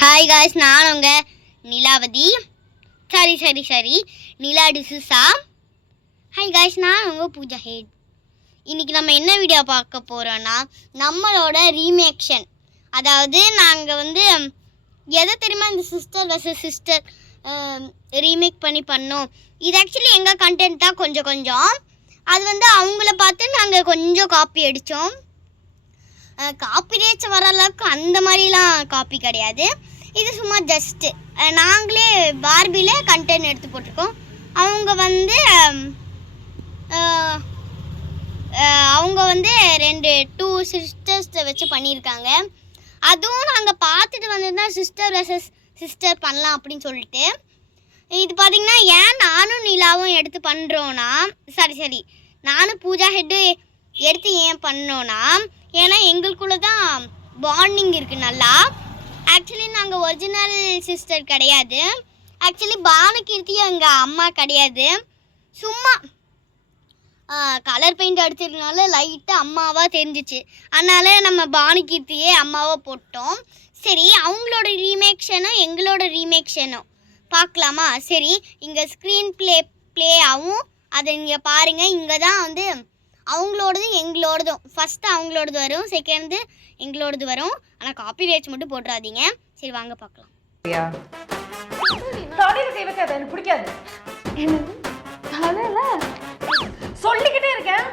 Hi guys, நான் உங்கள் நிலாவதி. சரி நிலா டிசுசா. ஹாய் காய்ஸ், நான் உங்கள் பூஜா ஹெட். இன்றைக்கி நம்ம என்ன வீடியோ பார்க்க போகிறோன்னா, நம்மளோட ரீமேக்ஷன். அதாவது நாங்கள் எதை தெரியுமா இந்த சிஸ்டர் வெர்சஸ் சிஸ்டர் ரீமேக் பண்ணோம். இது ஆக்சுவலி எங்கள் கண்டென்ட் தான் கொஞ்சம். அது அவங்கள பார்த்து நாங்கள் கொஞ்சம் காப்பி அடித்தோம். காப்பி ரேட்ஸ் வர அளவுக்கு அந்த மாதிரிலாம் காப்பி கிடையாது. இது சும்மா ஜஸ்ட்டு நாங்களே பார்பியில் கண்டென்ட் எடுத்து போட்டிருக்கோம். அவங்க டூ சிஸ்டர்ஸை வச்சு பண்ணியிருக்காங்க. அதுவும் நாங்கள் பார்த்துட்டு தான் சிஸ்டர் வெர்சஸ் சிஸ்டர் பண்ணலாம் அப்படின்னு சொல்லிட்டு. இது பார்த்திங்கன்னா ஏன் நானும் நிலாவும் எடுத்து பண்ணுறோன்னா, சரி நானும் பூஜா ஹெட்டு எடுத்து ஏன் பண்ணோன்னா, ஏன்னா எங்களுக்குள்ளே தான் பாண்டிங் இருக்குது நல்லா. ஆக்சுவலி நாங்கள் ஒரிஜினல் சிஸ்டர் கிடையாது. ஆக்சுவலி பானுகீர்த்தி எங்கள் அம்மா கிடையாது. சும்மா கலர் பெயிண்ட் அடிச்சிருக்கனால லைட்டாக அம்மாவாக தெரிஞ்சிச்சு. அதனால் நம்ம பானுகீர்த்தியே அம்மாவாக போட்டோம். சரி, அவங்களோட ரீமேக்ஷனும் எங்களோட ரீமேக்ஷனும் பார்க்கலாமா? சரி, இங்கே ஸ்க்ரீன் ப்ளே ஆகும். அதை நீங்கள் பாருங்கள். இங்கே தான் அவங்களோடதும் எங்களோடதும். ஃபஸ்ட்டு அவங்களோடது வரும், செகண்டு எங்களோடது வரும். ஆனால் காப்பி ரைட்ஸ் மட்டும் போட்டுறாதீங்க. சரி, வாங்க பார்க்கலாம். எனக்கு பிடிக்காது. சொல்லிக்கிட்டே இருக்கேன்.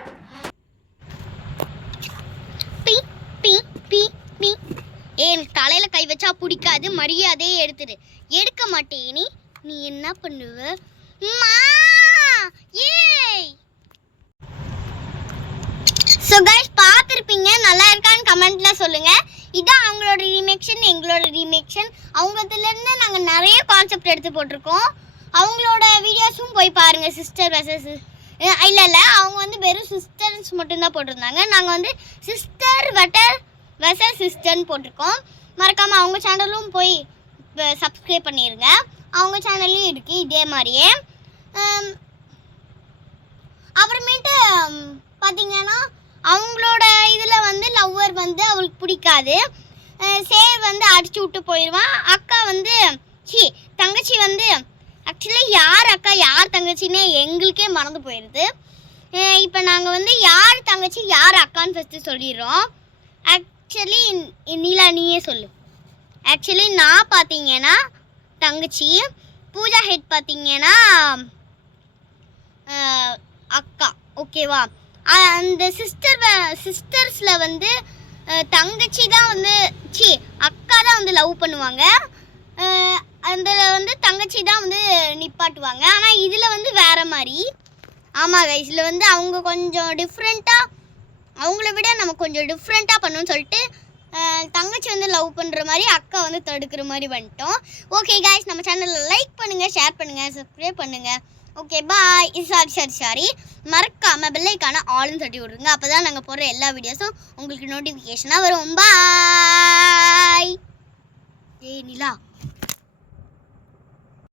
எனக்கு தலையில் கை வச்சா பிடிக்காது. மரியாதையே எடுத்துடு. எடுக்க மாட்டேன். நீ என்ன பண்ணுவ? ஸோ கைஸ், பார்த்துருப்பீங்க. நல்லா இருக்கான்னு கமெண்ட்டில் சொல்லுங்கள். இதான் அவங்களோட ரீமேக்ஷன், எங்களோட ரீமேக்ஷன். அவங்கத்துலேருந்து நாங்கள் நிறைய கான்செப்ட் எடுத்து போட்டிருக்கோம். அவங்களோட வீடியோஸும் போய் பாருங்கள். சிஸ்டர் வெர்சஸ் இல்லை அவங்க வெறும் சிஸ்டர்ஸ் மட்டும்தான் போட்டிருந்தாங்க. நாங்கள் சிஸ்டர் வெர்சஸ் சிஸ்டர்னு போட்டிருக்கோம். மறக்காமல் அவங்க சேனலும் போய் சப்ஸ்கிரைப் பண்ணிடுங்க. அவங்க சேனல்லையும் இருக்குது இதே மாதிரியே. அப்புறமேட்டு பார்த்தீங்கன்னா, அவங்களோட இதில் லவ்வர் அவளுக்கு பிடிக்காது. சேவ் அடிச்சு விட்டு போயிடுவான். அக்கா தங்கச்சி ஆக்சுவலி யார் அக்கா யார் தங்கச்சின்னே எங்களுக்கே மறந்து போயிடுது. இப்போ நாங்கள் யார் தங்கச்சி யார் அக்கான்னு ஃபஸ்ட்டு சொல்லிடுறோம். ஆக்சுவலி நீலா நீயே சொல்லு. ஆக்சுவலி நான் பார்த்தீங்கன்னா தங்கச்சி, பூஜா ஹெட் பார்த்தீங்கன்னா அக்கா. ஓகேவா? அந்த சிஸ்டர்ஸில் தங்கச்சி தான் அக்கா தான் லவ் பண்ணுவாங்க. அதில் தங்கச்சி தான் நிப்பாட்டுவாங்க. ஆனால் இதில் வேறு மாதிரி. ஆமாங்க, இதில் அவங்க கொஞ்சம் டிஃப்ரெண்ட்டாக, அவங்கள விட நம்ம கொஞ்சம் டிஃப்ரெண்ட்டாக பண்ணணும்னு சொல்லிட்டு தங்கச்சி லவ் பண்ணுற மாதிரி, அக்கா தடுக்கிற மாதிரி வந்துட்டோம். ஓகே காய்ஸ், நம்ம சேனலில் லைக் பண்ணுங்கள், ஷேர் பண்ணுங்கள், சப்ஸ்கிரைப் பண்ணுங்கள். Okay bye. சாரி மறக்காமல் பெல்லைக்கான ஆல்னு தட்டி விட்ருங்க. அப்போ தான் நாங்கள் போடுற எல்லா வீடியோஸும் உங்களுக்கு நோட்டிஃபிகேஷனாக வரும். பாய். ஏய் நிலா.